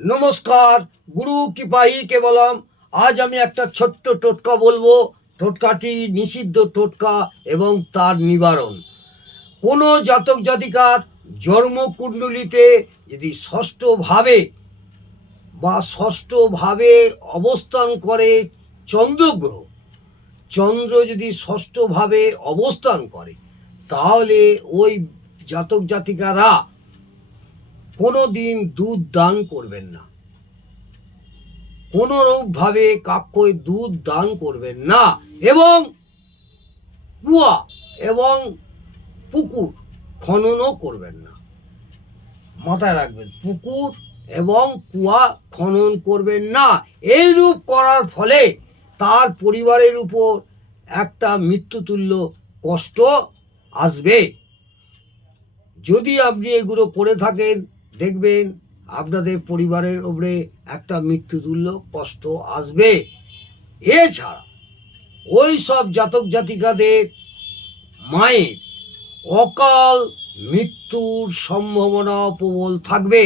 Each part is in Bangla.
নমস্কার, গুরু কৃপাই কেবলম। আজ আমি একটা ছোট্ট টোটকা বলবো। টোটকাটি নিষিদ্ধ টোটকা এবং তার নিবারণ। কোনো জাতক জাতিকার জন্মকুণ্ডলিতে যদি ষষ্ঠভাবে অবস্থান করে চন্দ্রগ্রহ, চন্দ্র যদি ষষ্ঠভাবে অবস্থান করে, তাহলে ওই জাতক জাতিকারা কোনো দিন দুধ দান করবেন না। কোনোরূপভাবে কাউকে দুধ দান করবেন না, এবং কুয়া এবং পুকুর খননও করবেন না। মাথায় রাখবেন, পুকুর এবং কুয়া খনন করবেন না। এইরূপ করার ফলে তার পরিবারের উপর একটা মৃত্যুতুল্য কষ্ট আসবে। যদি আপনি এগুলো করে থাকেন, দেখবেন আপনাদের পরিবারের উপরে একটা মৃত্যুতুল্য কষ্ট আসবে। এছাড়া ওই সব জাতক জাতিকাদের মায়ের অকাল মৃত্যুর সম্ভাবনা প্রবল থাকবে,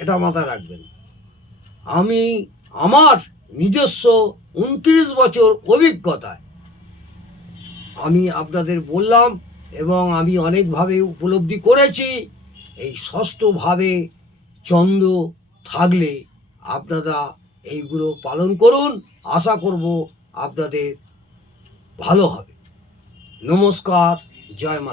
এটা মাথায় রাখবেন। আমি আমার নিজস্ব 29 বছর অভিজ্ঞতায় আমি আপনাদের বললাম, এবং আমি অনেকভাবে উপলব্ধি করেছি। এই ষষ্ঠভাবে চন্দ্র থাকলে আপনারা এইগুলো পালন করুন, আশা করব আপনাদের ভালো হবে। নমস্কার, জয় মাতা।